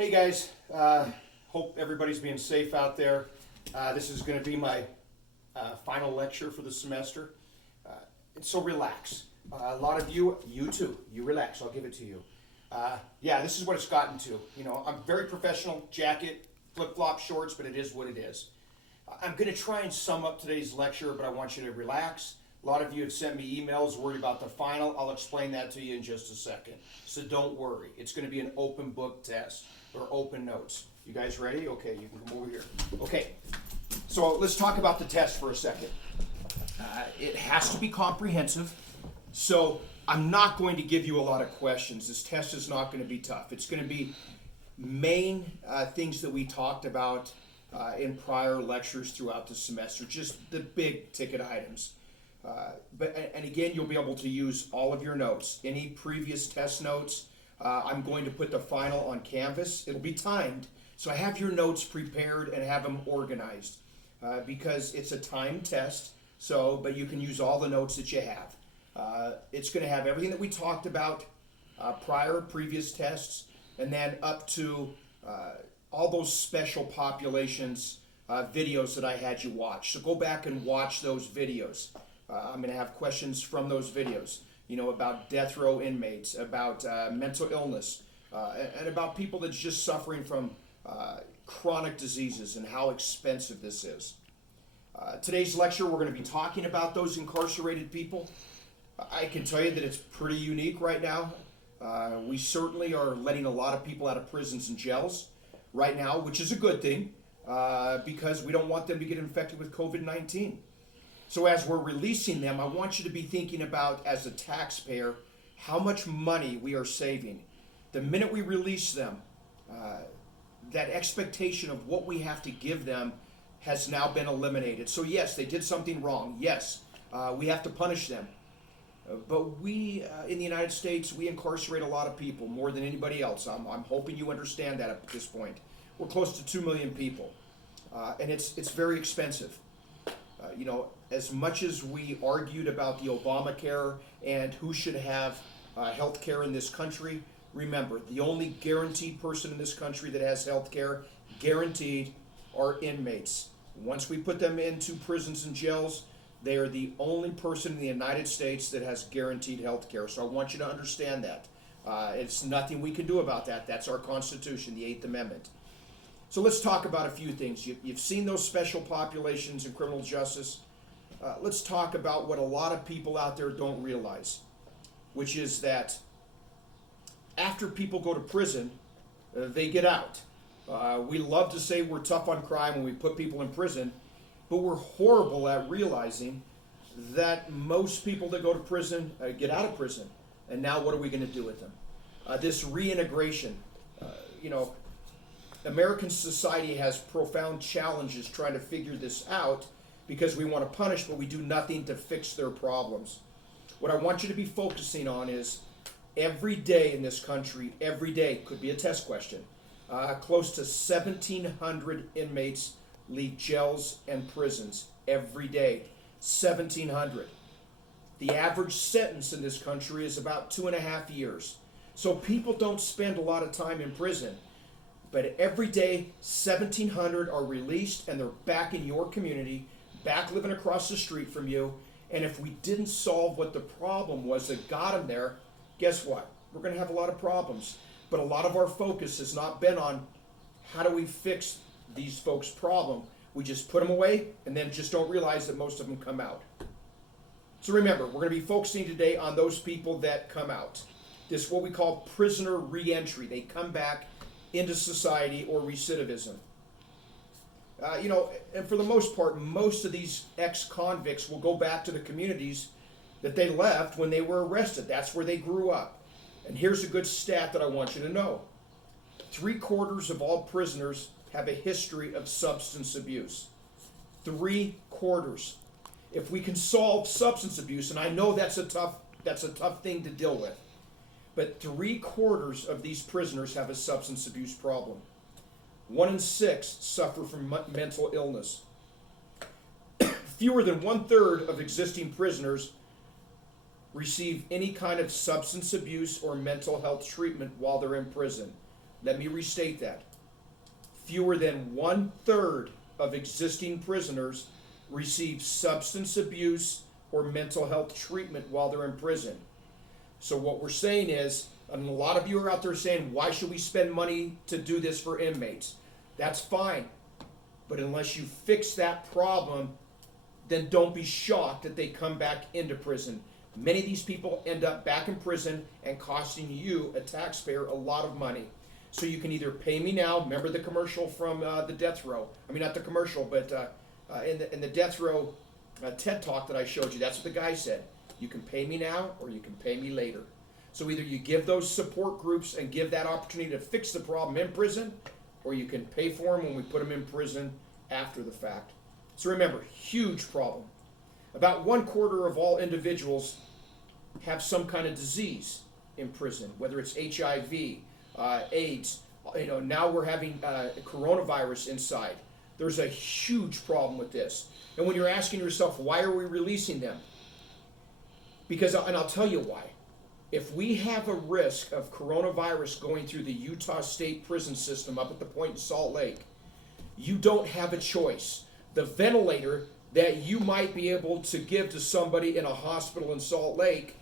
Hey guys, hope everybody's being safe out there. This is going to be my final lecture for the semester. Uh, so relax. A lot of you too, you relax, I'll give it to you. Yeah, this is what it's gotten to. You know, I'm very professional, jacket, flip-flop shorts, but it is what it is. I'm going to try and sum up today's lecture, but I want you to relax. A lot of you have sent me emails worried about the final. I'll explain that to you in just a second. So don't worry. It's going to be an open book test or open notes. You guys ready? Okay, you can come over here. Okay, so let's talk about the test for a second. It has to be comprehensive. So I'm not going to give you a lot of questions. This test is not going to be tough. It's going to be main things that we talked about in prior lectures throughout the semester, just the big ticket items. And again, you'll be able to use all of your notes. Any previous test notes, I'm going to put the final on Canvas. It'll be timed, so I have your notes prepared and have them organized because it's a timed test. But you can use all the notes that you have. It's going to have everything that we talked about previous tests, and then up to all those special populations videos that I had you watch. So go back and watch those videos. I'm going to have questions from those videos, you know, about death row inmates, about mental illness, and about people that's just suffering from chronic diseases and how expensive this is. Today's lecture, we're going to be talking about those incarcerated people. I can tell you that it's pretty unique right now. We certainly are letting a lot of people out of prisons and jails right now, which is a good thing because we don't want them to get infected with COVID-19. So as we're releasing them, I want you to be thinking about, as a taxpayer, how much money we are saving. The minute we release them, that expectation of what we have to give them has now been eliminated. So yes, they did something wrong. Yes, we have to punish them. But we, in the United States, we incarcerate a lot of people, more than anybody else. I'm hoping you understand that at this point. We're close to 2 million people, and it's very expensive. You know, as much as we argued about the Obamacare and who should have health care in this country, remember, the only guaranteed person in this country that has health care, guaranteed, are inmates. Once we put them into prisons and jails, they are the only person in the United States that has guaranteed health care. So I want you to understand that. It's nothing we can do about that. That's our Constitution, the 8th Amendment. So let's talk about a few things. You've seen those special populations in criminal justice. Let's talk about what a lot of people out there don't realize, which is that after people go to prison, they get out. We love to say we're tough on crime when we put people in prison, but we're horrible at realizing that most people that go to prison get out of prison. And now what are we going to do with them? This reintegration, you know, American society has profound challenges trying to figure this out because we want to punish, but we do nothing to fix their problems. What I want you to be focusing on is every day in this country, every day, could be a test question, close to 1,700 inmates leave jails and prisons every day. 1,700. The average sentence in this country is about 2.5 years. So people don't spend a lot of time in prison. But every day, 1,700 are released and they're back in your community, back living across the street from you. And if we didn't solve what the problem was that got them there, guess what? We're going to have a lot of problems. But a lot of our focus has not been on how do we fix these folks' problem. We just put them away and then just don't realize that most of them come out. So remember, we're going to be focusing today on those people that come out. This is what we call prisoner reentry. They come back into society, or recidivism. You know, and for the most part, most of these ex-convicts will go back to the communities that they left when they were arrested. That's where they grew up. And here's a good stat that I want you to know. 3/4 of all prisoners have a history of substance abuse. 3/4. If we can solve substance abuse, and I know that's a tough thing to deal with, but 3/4 of these prisoners have a substance abuse problem. 1 in 6 suffer from mental illness. Fewer than 1/3 of existing prisoners receive any kind of substance abuse or mental health treatment while they're in prison. Let me restate that. Fewer than 1/3 of existing prisoners receive substance abuse or mental health treatment while they're in prison. So what we're saying is, and a lot of you are out there saying, why should we spend money to do this for inmates? That's fine. But unless you fix that problem, then don't be shocked that they come back into prison. Many of these people end up back in prison and costing you, a taxpayer, a lot of money. So you can either pay me now. Remember the commercial from the death row? I mean, not the commercial, but in the death row TED talk that I showed you, that's what the guy said. You can pay me now or you can pay me later. So either you give those support groups and give that opportunity to fix the problem in prison, or you can pay for them when we put them in prison after the fact. So remember, huge problem. About 1/4 of all individuals have some kind of disease in prison, whether it's HIV, AIDS. Now we're having coronavirus inside. There's a huge problem with this. And when you're asking yourself, why are we releasing them? Because, and I'll tell you why. If we have a risk of coronavirus going through the Utah State prison system up at the Point in Salt Lake, you don't have a choice. The ventilator that you might be able to give to somebody in a hospital in Salt Lake,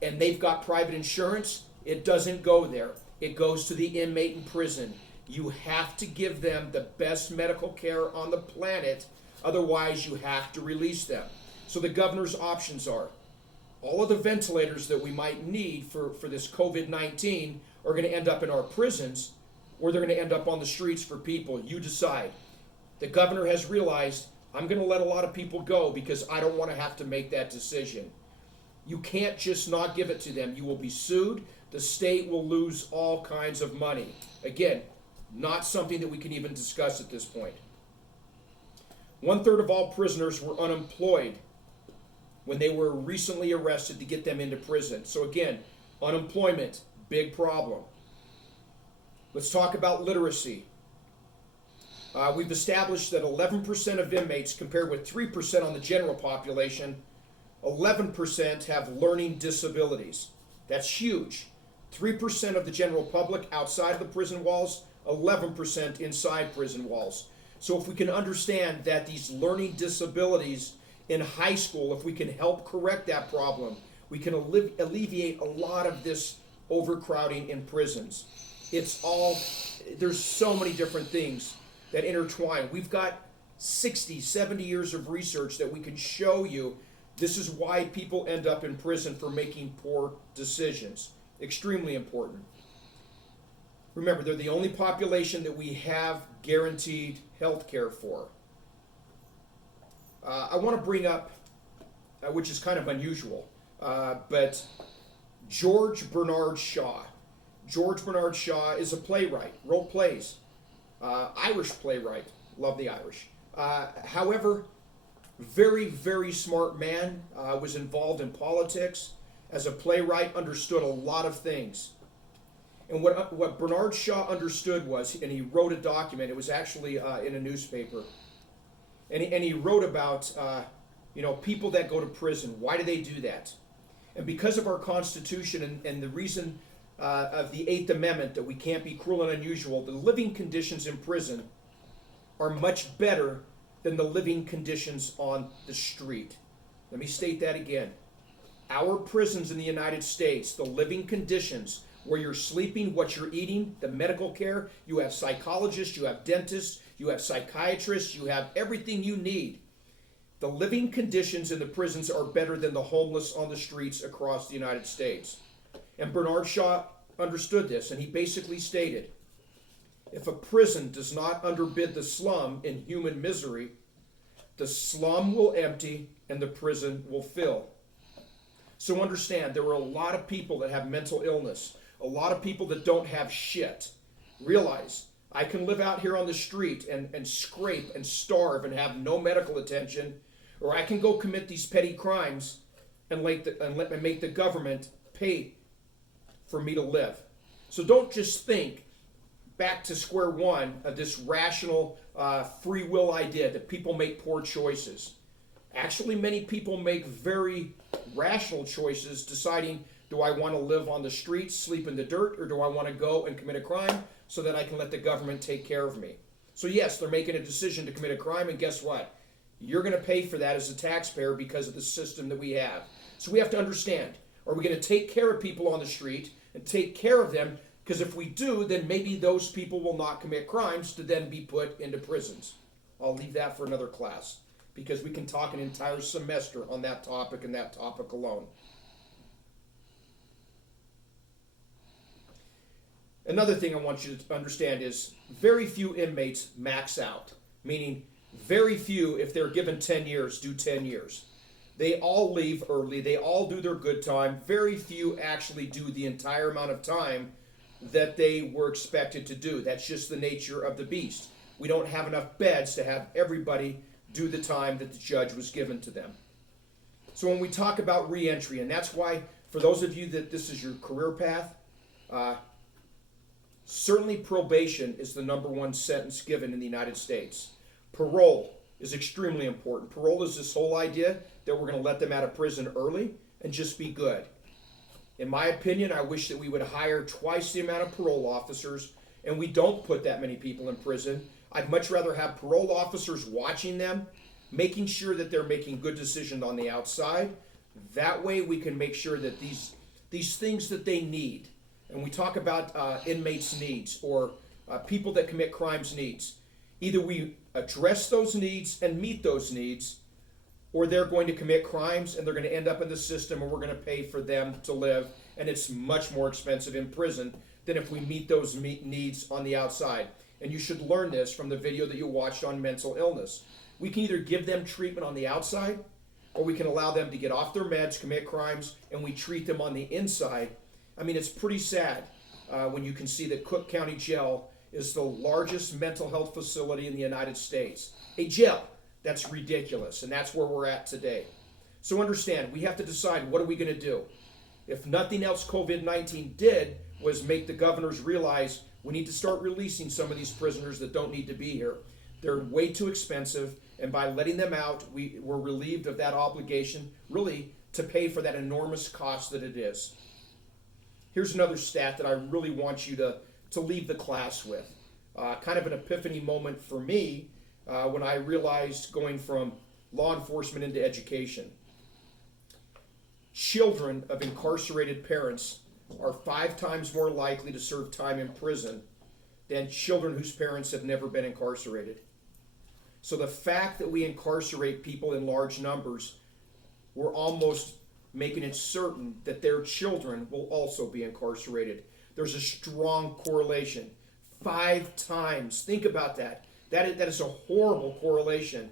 and they've got private insurance, it doesn't go there. It goes to the inmate in prison. You have to give them the best medical care on the planet, otherwise you have to release them. So the governor's options are, all of the ventilators that we might need for this COVID-19 are going to end up in our prisons, or they're going to end up on the streets for people. You decide. The governor has realized, I'm going to let a lot of people go because I don't want to have to make that decision. You can't just not give it to them. You will be sued. The state will lose all kinds of money. Again, not something that we can even discuss at this point. 1/3 of all prisoners were unemployed when they were recently arrested to get them into prison. So again, unemployment, big problem. Let's talk about literacy. We've established that 11% of inmates, compared with 3% on the general population, 11% have learning disabilities. That's huge. 3% of the general public outside the prison walls, 11% inside prison walls. So if we can understand that these learning disabilities in high school, if we can help correct that problem, we can alleviate a lot of this overcrowding in prisons. There's so many different things that intertwine. We've got 60, 70 years of research that we can show you. This is why people end up in prison for making poor decisions. Extremely important. Remember, they're the only population that we have guaranteed health care for. I want to bring up, which is kind of unusual, but George Bernard Shaw. George Bernard Shaw is a playwright, wrote plays, Irish playwright, love the Irish. However, very, very smart man, was involved in politics. As a playwright, understood a lot of things. And what Bernard Shaw understood was, and he wrote a document, it was actually in a newspaper, and he wrote about people that go to prison. Why do they do that? And because of our Constitution and the reason of the 8th Amendment that we can't be cruel and unusual, the living conditions in prison are much better than the living conditions on the street. Let me state that again. Our prisons in the United States, the living conditions, where you're sleeping, what you're eating, the medical care, you have psychologists, you have dentists, you have psychiatrists, you have everything you need. The living conditions in the prisons are better than the homeless on the streets across the United States. And Bernard Shaw understood this, and he basically stated, if a prison does not underbid the slum in human misery, the slum will empty and the prison will fill. So understand, there are a lot of people that have mental illness, a lot of people that don't have shit. Realize, I can live out here on the street and scrape and starve and have no medical attention, or I can go commit these petty crimes and make the government pay for me to live. So don't just think back to square one of this rational free will idea that people make poor choices. Actually, many people make very rational choices, deciding, do I want to live on the streets, sleep in the dirt, or do I want to go and commit a crime so that I can let the government take care of me. So yes, they're making a decision to commit a crime, and guess what? You're going to pay for that as a taxpayer because of the system that we have. So we have to understand, are we going to take care of people on the street and take care of them? Because if we do, then maybe those people will not commit crimes to then be put into prisons. I'll leave that for another class, because we can talk an entire semester on that topic and that topic alone. Another thing I want you to understand is very few inmates max out, meaning very few, if they're given 10 years, do 10 years. They all leave early. They all do their good time. Very few actually do the entire amount of time that they were expected to do. That's just the nature of the beast. We don't have enough beds to have everybody do the time that the judge was given to them. So when we talk about reentry, and that's why for those of you that this is your career path, certainly probation is the number one sentence given in the United States. Parole is extremely important. Parole is this whole idea that we're going to let them out of prison early and just be good. In my opinion, I wish that we would hire twice the amount of parole officers, and we don't put that many people in prison. I'd much rather have parole officers watching them, making sure that they're making good decisions on the outside. That way we can make sure that these things that they need, and we talk about inmates' needs or people that commit crimes' needs, either we address those needs and meet those needs, or they're going to commit crimes and they're going to end up in the system, and we're going to pay for them to live, and it's much more expensive in prison than if we meet those needs on the outside. And you should learn this from the video that you watched on mental illness. We can either give them treatment on the outside, or we can allow them to get off their meds, commit crimes, and we treat them on the inside. I mean, it's pretty sad when you can see that Cook County Jail is the largest mental health facility in the United States. A jail. That's ridiculous, and that's where we're at today. So understand, we have to decide, what are we going to do? If nothing else COVID-19 did was make the governors realize we need to start releasing some of these prisoners that don't need to be here. They're way too expensive, and by letting them out, we're relieved of that obligation, really, to pay for that enormous cost that it is. Here's another stat that I really want you to leave the class with. Kind of an epiphany moment for me when I realized going from law enforcement into education. Children of incarcerated parents are 5 times more likely to serve time in prison than children whose parents have never been incarcerated. So the fact that we incarcerate people in large numbers, we're almost making it certain that their children will also be incarcerated. There's a strong correlation. 5 times. Think about that. That is a horrible correlation.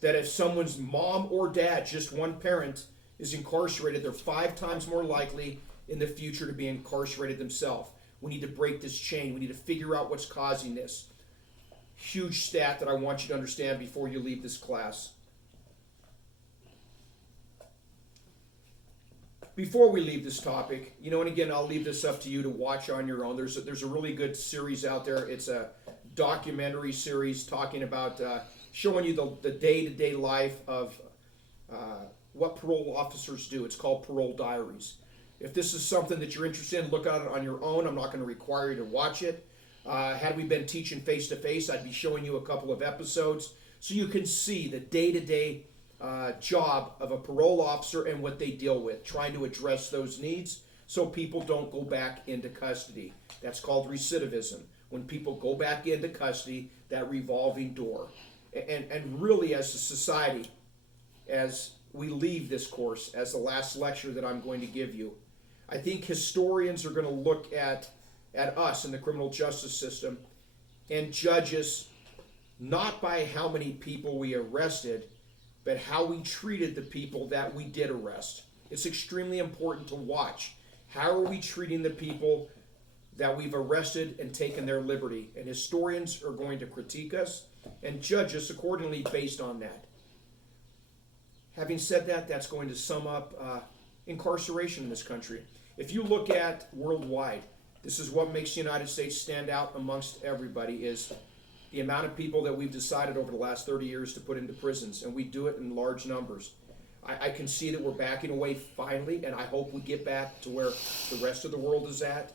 That if someone's mom or dad, just one parent, is incarcerated, they're 5 times more likely in the future to be incarcerated themselves. We need to break this chain. We need to figure out what's causing this. Huge stat that I want you to understand before you leave this class. Before we leave this topic, and again, I'll leave this up to you to watch on your own. There's a really good series out there. It's a documentary series talking about showing you the day-to-day life of what parole officers do. It's called Parole Diaries. If this is something that you're interested in, look at it on your own. I'm not going to require you to watch it. Had we been teaching face-to-face, I'd be showing you a couple of episodes so you can see the day-to-day job of a parole officer and what they deal with, trying to address those needs so people don't go back into custody. That's called recidivism. When people go back into custody, that revolving door. And really, as a society, as we leave this course, as the last lecture that I'm going to give you, I think historians are going to look at us in the criminal justice system and judge us not by how many people we arrested, but how we treated the people that we did arrest. It's extremely important to watch. How are we treating the people that we've arrested and taken their liberty? And historians are going to critique us and judge us accordingly based on that. Having said that, that's going to sum up incarceration in this country. If you look at worldwide, this is what makes the United States stand out amongst everybody, is the amount of people that we've decided over the last 30 years to put into prisons, and we do it in large numbers. I can see that we're backing away finally, and I hope we get back to where the rest of the world is at,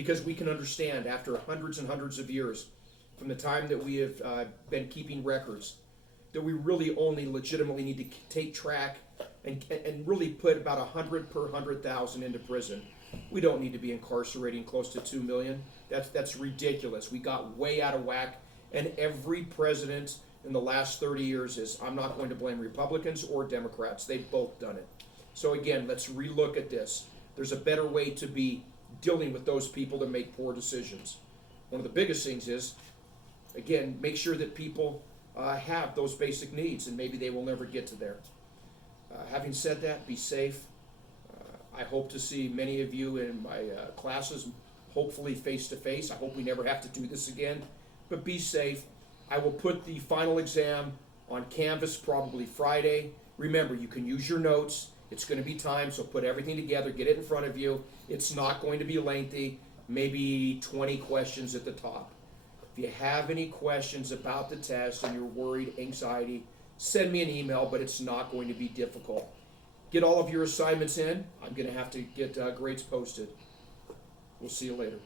because we can understand after hundreds and hundreds of years from the time that we have been keeping records that we really only legitimately need to take track and really put about 100 per 100,000 into prison. We don't need to be incarcerating close to 2 million. That's ridiculous. We got way out of whack, and every president in the last 30 years is, I'm not going to blame Republicans or Democrats. They've both done it. So again, let's relook at this. There's a better way to be dealing with those people that make poor decisions. One of the biggest things is, again, make sure that people have those basic needs, and maybe they will never get to there. Having said that, be safe. I hope to see many of you in my classes, hopefully face to face. I hope we never have to do this again, but be safe. I will put the final exam on Canvas probably Friday. Remember, you can use your notes. It's going to be timed, so put everything together, get it in front of you. It's not going to be lengthy, maybe 20 questions at the top. If you have any questions about the test and you're worried, anxiety, send me an email, but it's not going to be difficult. Get all of your assignments in. I'm going to have to get grades posted. We'll see you later.